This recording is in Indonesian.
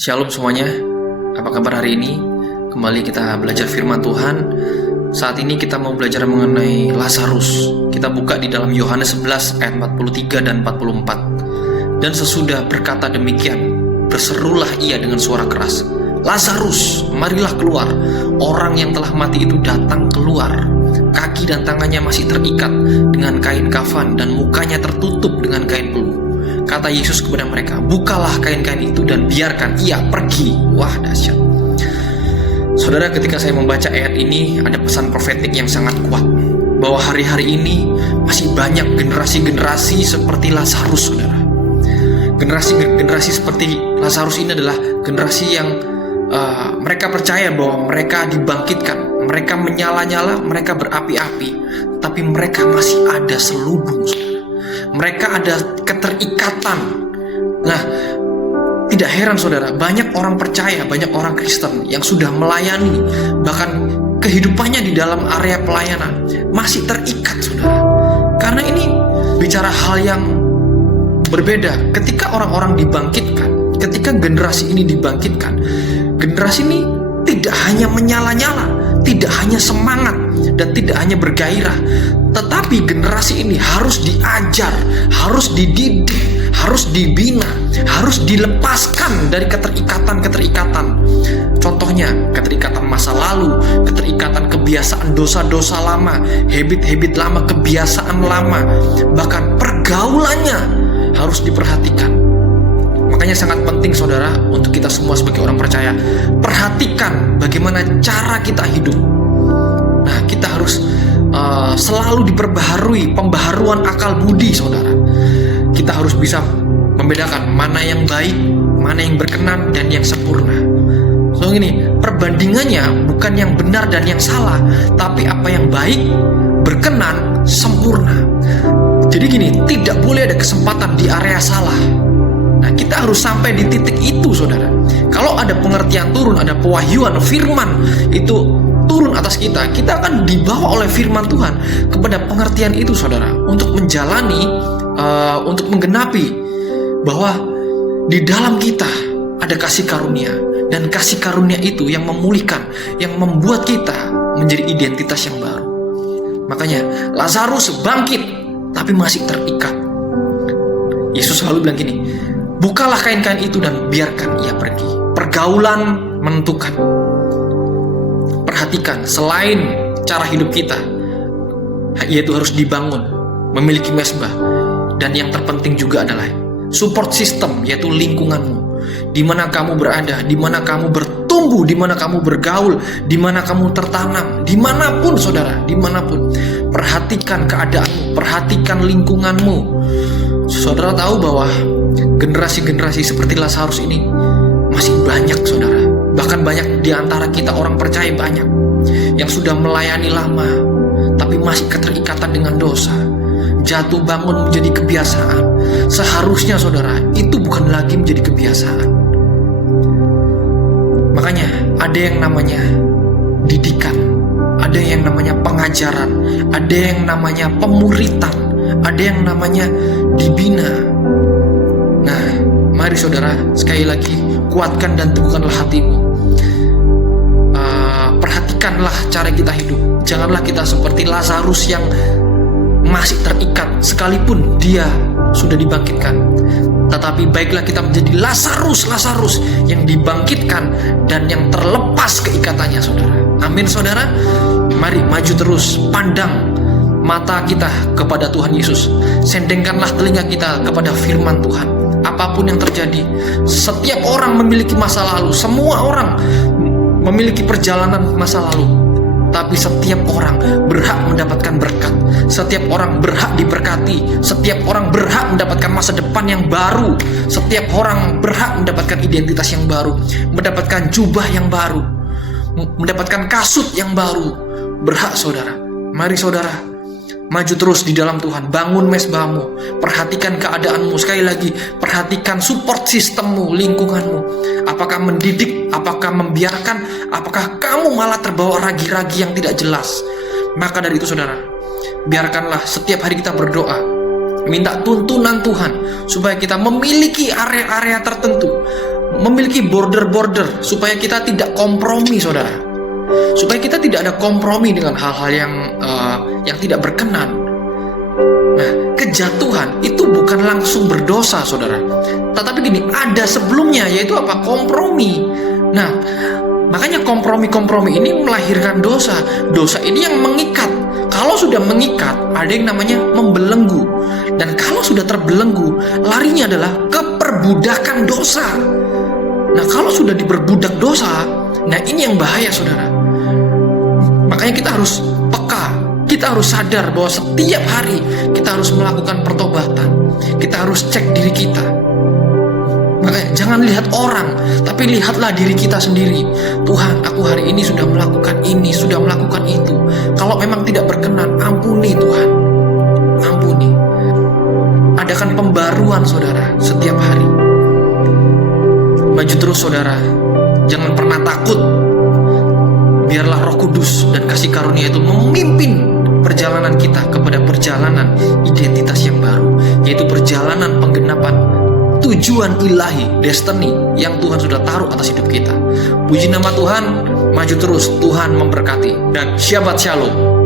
Shalom semuanya, apa kabar hari ini? Kembali kita belajar firman Tuhan. Saat ini kita mau belajar mengenai Lazarus. Kita buka di dalam Yohanes 11 ayat 43 dan 44. Dan sesudah berkata demikian, berserulah ia dengan suara keras, Lazarus, marilah keluar. Orang yang telah mati itu datang keluar. Kaki dan tangannya masih terikat dengan kain kafan dan mukanya tertutup dengan kain peluh. Kata Yesus kepada mereka, bukalah kain-kain itu dan biarkan ia pergi. Wah, dahsyat. Saudara, ketika saya membaca ayat ini, ada pesan profetik yang sangat kuat, bahwa hari-hari ini masih banyak generasi-generasi seperti Lazarus, saudara. Generasi-generasi seperti Lazarus ini adalah generasi yang mereka percaya bahwa mereka dibangkitkan. Mereka menyala-nyala, mereka berapi-api, tapi mereka masih ada selubung, saudara. Mereka ada keterikatan. Nah, tidak heran saudara, banyak orang percaya, banyak orang Kristen yang sudah melayani, bahkan kehidupannya di dalam area pelayanan masih terikat, saudara. Karena ini bicara hal yang berbeda. Ketika orang-orang dibangkitkan, ketika generasi ini dibangkitkan, generasi ini tidak hanya menyala-nyala, tidak hanya semangat, dan tidak hanya bergairah, tetapi generasi ini harus diajar, harus dididik, harus dibina, harus dilepaskan dari keterikatan-keterikatan. Contohnya, keterikatan masa lalu, keterikatan kebiasaan dosa-dosa lama, habit-habit lama, kebiasaan lama, bahkan pergaulannya harus diperhatikan. Makanya sangat penting saudara, untuk kita semua sebagai orang percaya, perhatikan bagaimana cara kita hidup. Nah, kita harus selalu diperbaharui, pembaharuan akal budi, saudara. Kita harus bisa membedakan mana yang baik, mana yang berkenan, dan yang sempurna. So ini, perbandingannya bukan yang benar dan yang salah, tapi apa yang baik, berkenan, sempurna. Jadi gini, tidak boleh ada kesempatan di area salah. Nah, kita harus sampai di titik itu, saudara. Kalau ada pengertian turun, ada pewahyuan, firman itu turun atas kita, kita akan dibawa oleh firman Tuhan kepada pengertian itu, saudara, untuk menjalani, untuk menggenapi bahwa di dalam kita ada kasih karunia, dan kasih karunia itu yang memulihkan, yang membuat kita menjadi identitas yang baru. Makanya Lazarus bangkit, tapi masih terikat. Yesus selalu bilang gini, bukalah kain-kain itu dan biarkan ia pergi. Pergaulan menentukan. Perhatikan, selain cara hidup kita, yaitu harus dibangun, memiliki mesbah, dan yang terpenting juga adalah support system, yaitu lingkunganmu, di mana kamu berada, di mana kamu bertumbuh, di mana kamu bergaul, di mana kamu tertanam, dimanapun saudara, dimanapun. Perhatikan keadaanmu, perhatikan lingkunganmu. Saudara tahu bahwa generasi-generasi seperti Lazarus ini masih banyak, saudara. Bahkan banyak di antara kita orang percaya banyak yang sudah melayani lama, tapi masih keterikatan dengan dosa. Jatuh bangun menjadi kebiasaan. Seharusnya saudara, itu bukan lagi menjadi kebiasaan. Makanya ada yang namanya didikan, ada yang namanya pengajaran, ada yang namanya pemuritan, ada yang namanya dibina. Nah, mari saudara, sekali lagi kuatkan dan teguhkanlah hatimu. Perhatikanlah cara kita hidup. Janganlah kita seperti Lazarus yang masih terikat sekalipun dia sudah dibangkitkan. Tetapi baiklah kita menjadi Lazarus yang dibangkitkan dan yang terlepas keikatannya, saudara. Amin, saudara. Mari maju terus, pandang mata kita kepada Tuhan Yesus. Sendengkanlah telinga kita kepada firman Tuhan. Apapun yang terjadi, setiap orang memiliki masa lalu, semua orang memiliki perjalanan masa lalu, tapi setiap orang berhak mendapatkan berkat, setiap orang berhak diberkati, setiap orang berhak mendapatkan masa depan yang baru, setiap orang berhak mendapatkan identitas yang baru, mendapatkan jubah yang baru, mendapatkan kasut yang baru. Berhak, saudara. Mari saudara, maju terus di dalam Tuhan. Bangun mesbahmu, perhatikan keadaanmu. Sekali lagi, perhatikan support sistemmu, lingkunganmu. Apakah mendidik, apakah membiarkan, apakah kamu malah terbawa ragi-ragi yang tidak jelas. Maka dari itu saudara, biarkanlah setiap hari kita berdoa, minta tuntunan Tuhan supaya kita memiliki area-area tertentu, memiliki border-border supaya kita tidak kompromi, saudara. Supaya kita tidak ada kompromi dengan hal-hal yang tidak berkenan. Nah, kejatuhan itu bukan langsung berdosa, saudara. Tetapi gini, ada sebelumnya, yaitu apa? Kompromi. Nah, makanya kompromi-kompromi ini melahirkan dosa. Dosa ini yang mengikat. Kalau sudah mengikat, ada yang namanya membelenggu. Dan kalau sudah terbelenggu, larinya adalah ke perbudakan dosa. Nah, kalau sudah diperbudak dosa, nah ini yang bahaya, saudara. Makanya kita harus peka. Kita harus sadar bahwa setiap hari kita harus melakukan pertobatan. Kita harus cek diri kita. Makanya jangan lihat orang, tapi lihatlah diri kita sendiri. Tuhan, aku hari ini sudah melakukan ini, sudah melakukan itu. Kalau memang tidak berkenan, ampuni Tuhan. Ampuni. Adakan pembaruan, saudara, setiap hari. Maju terus, saudara. Jangan pernah takut. Biarlah Roh Kudus dan kasih karunia itu memimpin perjalanan kita kepada perjalanan identitas yang baru, yaitu perjalanan penggenapan tujuan ilahi, destiny yang Tuhan sudah taruh atas hidup kita. Puji nama Tuhan, maju terus, Tuhan memberkati, dan Shabbat Shalom.